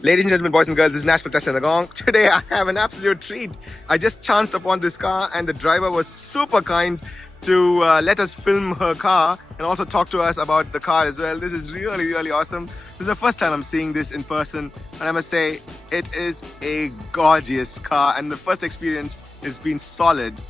Ladies and gentlemen, boys and girls, this is Nashville Tesla the Gong. Today I have an absolute treat. I just chanced upon this car and the driver was super kind to let us film her car and also talk to us about the car as well. This is really awesome. This is the first time I'm seeing this in person and I must say it is a gorgeous car and the first experience has been solid.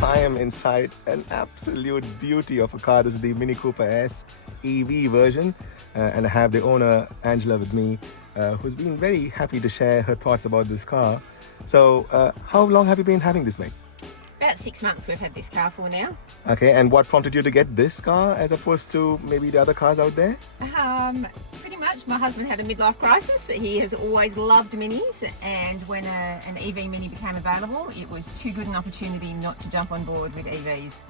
I am inside an absolute beauty of a car. This is the Mini Cooper S EV version and I have the owner Angela with me who's been very happy to share her thoughts about this car. So how long have you been having this, mate? About 6 months we've had this car for now. Okay, and what prompted you to get this car as opposed to maybe the other cars out there? Pretty much my husband had a midlife crisis. He has always loved minis, and when an EV Mini became available, it was too good an opportunity not to jump on board with EVs.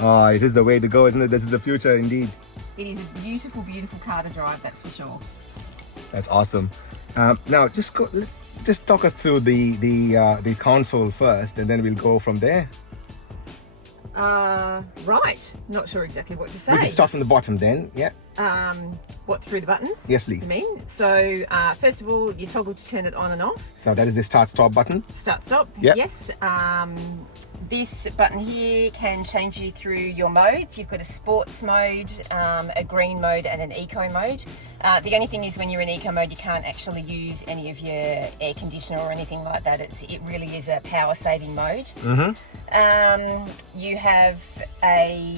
Oh, it is the way to go, isn't it? This is the future indeed. It is a beautiful car to drive, that's for sure. That's awesome. Now just talk us through the console first and then we'll go from there. Right, not sure exactly what to say. We can start from the bottom then, yeah. What, through the buttons? Yes, please. You mean? So first of all, you toggle to turn it on and off. So that is the start-stop button? Start-stop, yep. Yes. This button here can change you through your modes. You've got a sports mode, a green mode and an eco mode. The only thing is when you're in eco mode, you can't actually use any of your air conditioner or anything like that. It really is a power saving mode. Mm-hmm. You have a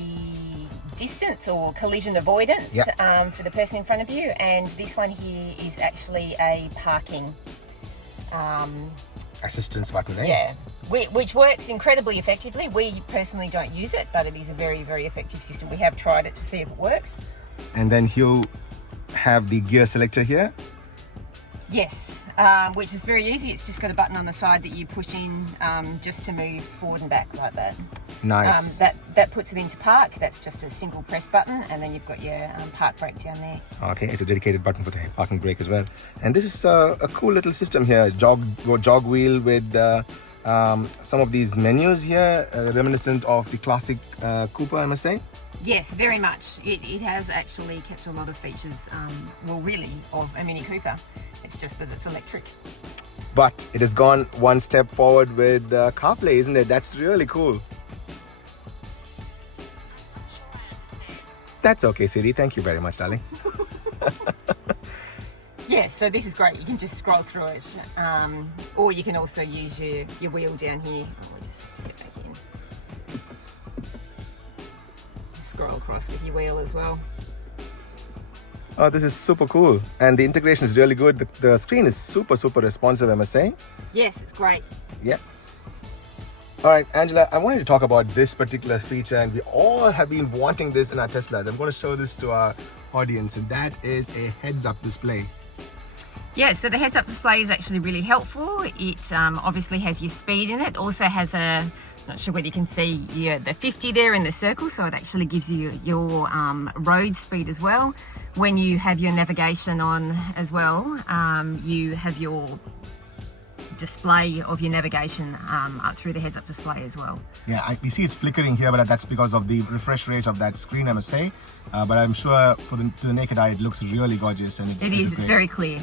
distance or collision avoidance, yep, for the person in front of you, and this one here is actually a parking assistance button, eh? Yeah, which works incredibly effectively. We personally don't use it, but it is a very effective system. We have tried it to see if it works. And then you have the gear selector here? Yes, which is very easy. It's just got a button on the side that you push in just to move forward and back like that. Nice. That puts it into park. That's just a single press button, and then you've got your park brake down there. Okay, it's a dedicated button for the parking brake as well. And this is a cool little system here. Jog wheel with some of these menus here, reminiscent of the classic Cooper, I must say. Yes, very much. It has actually kept a lot of features, well, really, of a Mini Cooper. It's just that it's electric. But it has gone one step forward with CarPlay, isn't it? That's really cool. That's okay, sweetie. Thank you very much, darling. Yeah, so this is great. You can just scroll through it, or you can also use your wheel down here. Oh, we just have to get back in. Scroll across with your wheel as well. Oh, this is super cool. And the integration is really good. The screen is super responsive, I must say. Yes, it's great. Yeah. All right, Angela, I wanted to talk about this particular feature, and we all have been wanting this in our Teslas. I'm going to show this to our audience, and that is a heads-up display. Yeah, so the heads-up display is actually really helpful. It obviously has your speed in it. Also has a, not sure whether you can see the 50 there in the circle, so it actually gives you your road speed as well. When you have your navigation on as well, you have your display of your navigation up through the heads-up display as well. Yeah, you see it's flickering here, but that's because of the refresh rate of that screen, I must say. But I'm sure to the naked eye, it looks really gorgeous, and it's very clear.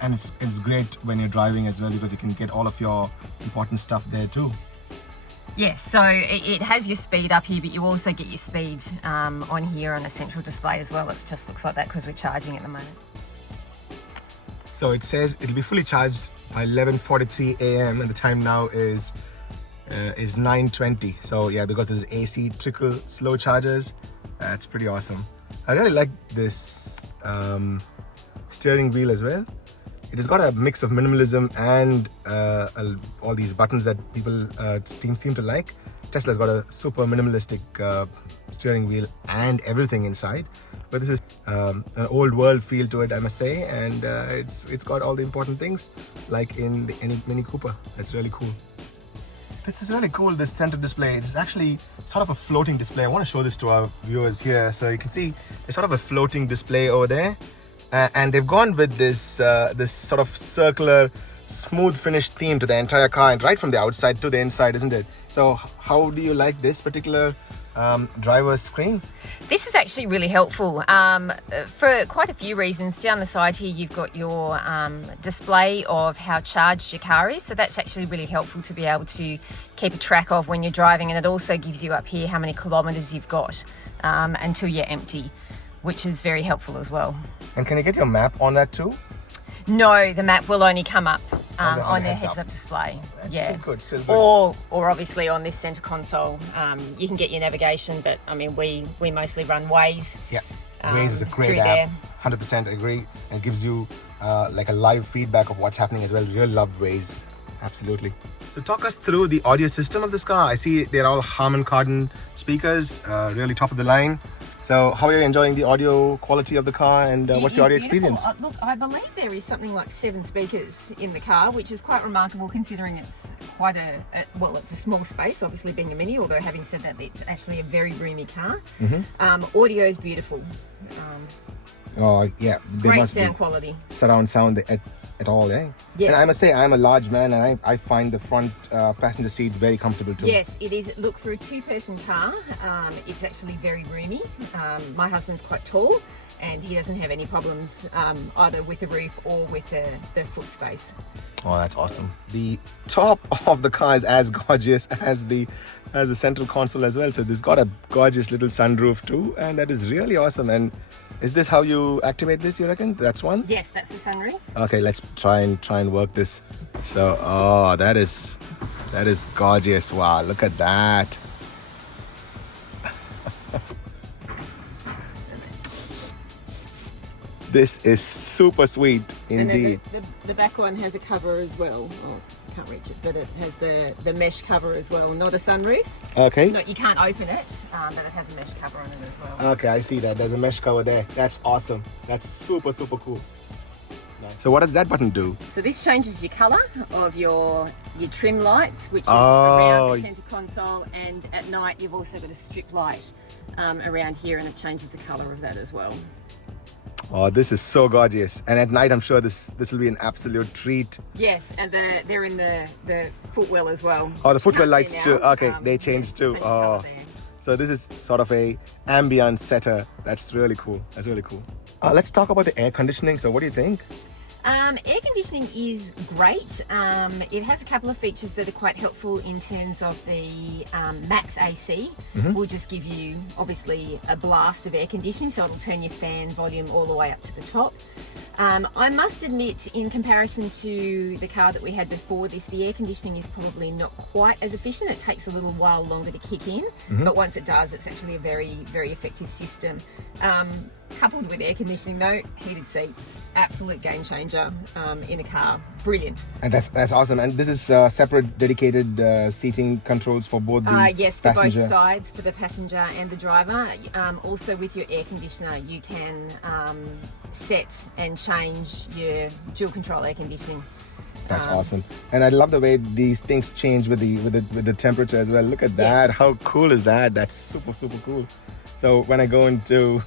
And it's great when you're driving as well, because you can get all of your important stuff there too. Yes, so it has your speed up here, but you also get your speed on here on a central display as well. It just looks like that because we're charging at the moment. So it says it'll be fully charged by 11:43 a.m. and the time now is 9:20. So yeah, because there's AC trickle slow chargers, it's pretty awesome. I really like this steering wheel as well. It has got a mix of minimalism and all these buttons that people seem to like. Tesla's got a super minimalistic steering wheel and everything inside. But this is an old world feel to it, I must say, and it's got all the important things like in any Mini Cooper. It's really cool. This is really cool, this center display. It's actually sort of a floating display. I want to show this to our viewers here. So you can see there's sort of a floating display over there. And they've gone with this this sort of circular smooth finish theme to the entire car, and right from the outside to the inside, isn't it? So how do you like this particular driver's screen? This is actually really helpful for quite a few reasons. Down the side here, you've got your display of how charged your car is. So that's actually really helpful to be able to keep a track of when you're driving. And it also gives you up here how many kilometres you've got until you're empty, which is very helpful as well. And can you get your map on that too? No, the map will only come up on the heads-up heads-up display. That's still good, still good. Or obviously on this centre console, you can get your navigation, but I mean, we mostly run Waze. Yeah, Waze is a great app. 100% agree. And it gives you like a live feedback of what's happening as well. Really love Waze. Absolutely. So talk us through the audio system of this car. I see they're all Harman Kardon speakers, really top of the line. So how are you enjoying the audio quality of the car, and what's the audio experience? Look, I believe there is something like 7 speakers in the car, which is quite remarkable considering it's quite it's a small space, obviously being a Mini, although having said that, it's actually a very roomy car. Audio is beautiful. Oh yeah, there Great must sound be quality. surround sound at all, eh? Yes. And I must say, I'm a large man, and I find the front passenger seat very comfortable too. Yes, it is. Look, for a 2-person car, it's actually very roomy. My husband's quite tall, and he doesn't have any problems either with the roof or with the foot space. Oh, that's awesome. The top of the car is as gorgeous as the central console as well. So this got a gorgeous little sunroof too, and that is really awesome. And is this how you activate this, you reckon? That's one? Yes, that's the sunroof. Okay, let's try and work this. So, oh, that is gorgeous. Wow, look at that. This is super sweet indeed. And then the back one has a cover as well. Oh, I can't reach it, but it has the mesh cover as well. Not a sunroof. Okay. No, you can't open it, but it has a mesh cover on it as well. Okay, I see that. There's a mesh cover there. That's awesome. That's super cool. Nice. So what does that button do? So this changes your colour of your trim lights, which is around the centre console, and at night you've also got a strip light around here, and it changes the colour of that as well. Oh, this is so gorgeous. And at night, I'm sure this will be an absolute treat. Yes, and they're in the footwell as well. Oh, the footwell lights now. too. Okay, they changed too. Change colour Oh, there. so this is sort of a ambient setter. That's really cool. That's really cool. Let's talk about the air conditioning. So what do you think? Air conditioning is great. It has a couple of features that are quite helpful in terms of the Max AC. Will just give you obviously a blast of air conditioning, so it'll turn your fan volume all the way up to the top. I must admit, in comparison to the car that we had before this, the air conditioning is probably not quite as efficient. It takes a little while longer to kick in, but once it does, it's actually a very effective system. Coupled with air conditioning though, heated seats, absolute game changer in a car. Brilliant. And that's awesome. And this is separate dedicated seating controls for both the yes, for passenger. both sides, for the passenger and the driver. Also with your air conditioner, you can set and change your dual control air conditioning. That's awesome. And I love the way these things change with the temperature as well. Look at that. Yes. How cool is that? That's super cool. So when I go into,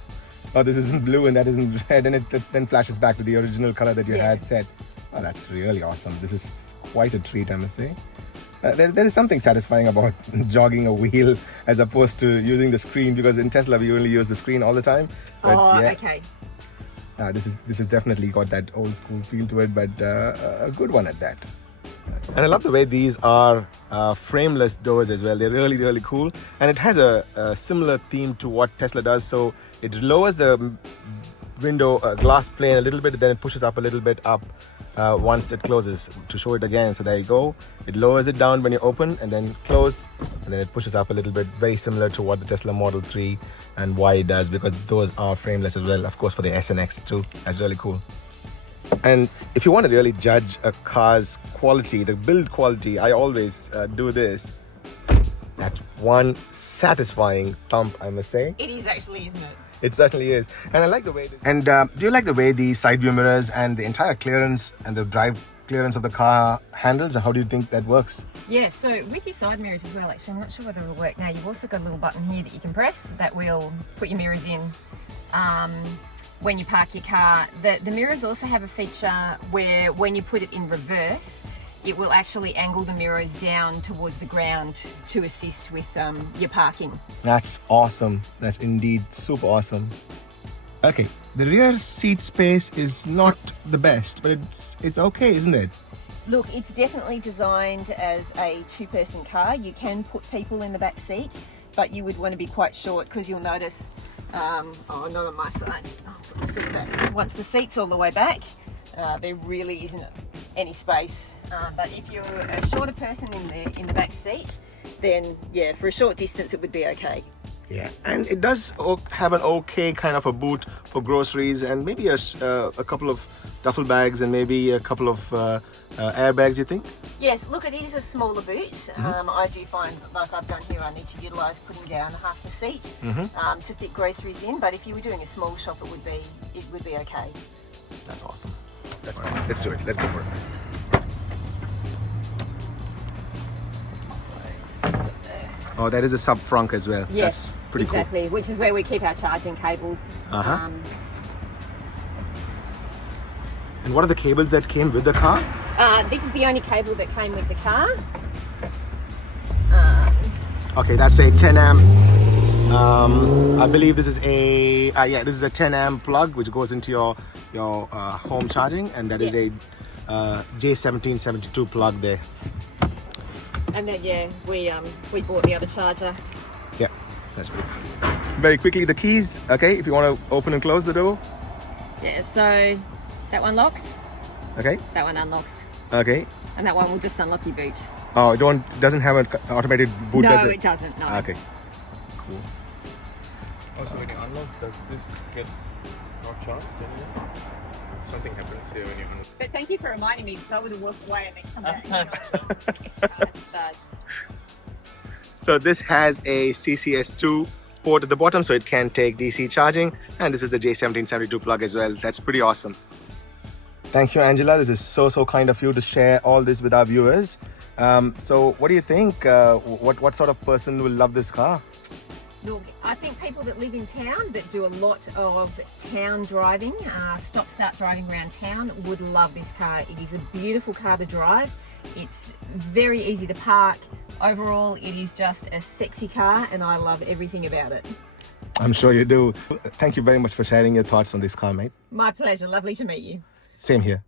oh, this isn't blue and that isn't red, and it then flashes back to the original color that you had set. Oh, that's really awesome. This is quite a treat, I must say. There is something satisfying about jogging a wheel as opposed to using the screen, because in Tesla we only use the screen all the time. But Okay. This is definitely got that old school feel to it, but a good one at that. And I love the way these are frameless doors as well. They're really cool, and it has a similar theme to what Tesla does. So it lowers the window glass plane a little bit, then it pushes up a little bit up once it closes to show it again. So there you go. It lowers it down when you open and then close, and then it pushes up a little bit, very similar to what the Tesla Model 3 and Y does, because those are frameless as well, of course, for the S and X too. That's really cool. And if you want to really judge a car's quality, the build quality, I always do this. That's one satisfying thump, I must say. It is actually, isn't it? It certainly is. And I like the way... And do you like the way the side view mirrors and the entire clearance and the drive clearance of the car handles? How do you think that works? Yeah, so with your side mirrors as well, actually, I'm not sure whether it'll work now. You've also got a little button here that you can press that will put your mirrors in when you park your car. The mirrors also have a feature where when you put it in reverse, it will actually angle the mirrors down towards the ground to assist with your parking. That's awesome. That's indeed super awesome. Okay, the rear seat space is not the best, but it's okay, isn't it? Look, it's definitely designed as a two-person car. You can put people in the back seat, but you would want to be quite short because you'll notice, oh, not on my side. I'll put the seat back. Once the seat's all the way back, there really isn't any space. But if you're a shorter person in the back seat, then yeah, for a short distance it would be okay. Yeah, and it does have an okay kind of a boot for groceries and maybe a couple of duffel bags and maybe a couple of airbags, you think? Yes, look, it is a smaller boot. I do find, like I've done here, I need to utilise putting down half the seat to fit groceries in. But if you were doing a small shop, it would be okay. That's awesome. That's right. Let's do it. Let's go for it. So it's just got the... Oh, that is a sub trunk as well. Yes, that's pretty exactly. Which is where we keep our charging cables. Uh-huh. And what are the cables that came with the car? This is the only cable that came with the car. Okay, that's a 10 amp. I believe this is a this is a 10 amp plug which goes into your home charging, and that is a J1772 plug there. And then yeah, we bought the other charger. Yeah, that's pretty cool. Very quickly, the keys. Okay, if you want to open and close the door. Yeah, so that one locks. Okay. That one unlocks. Okay. And that one will just unlock your boot. Oh, doesn't have an automated boot, does it? No, it doesn't. No. Okay. Cool. Also, when you unlock, does this get not charged anymore? Something happens here when you unlock. But thank you for reminding me, because I would have walked away and then come back and charged. So this has a CCS2 port at the bottom, so it can take DC charging, and this is the J1772 plug as well. That's pretty awesome. Thank you, Angela. This is so kind of you to share all this with our viewers. So what do you think? What sort of person will love this car? Look, I think people that live in town that do a lot of town driving, stop-start driving around town, would love this car. It is a beautiful car to drive. It's very easy to park. Overall, it is just a sexy car, and I love everything about it. I'm sure you do. Thank you very much for sharing your thoughts on this car, mate. My pleasure. Lovely to meet you. Same here.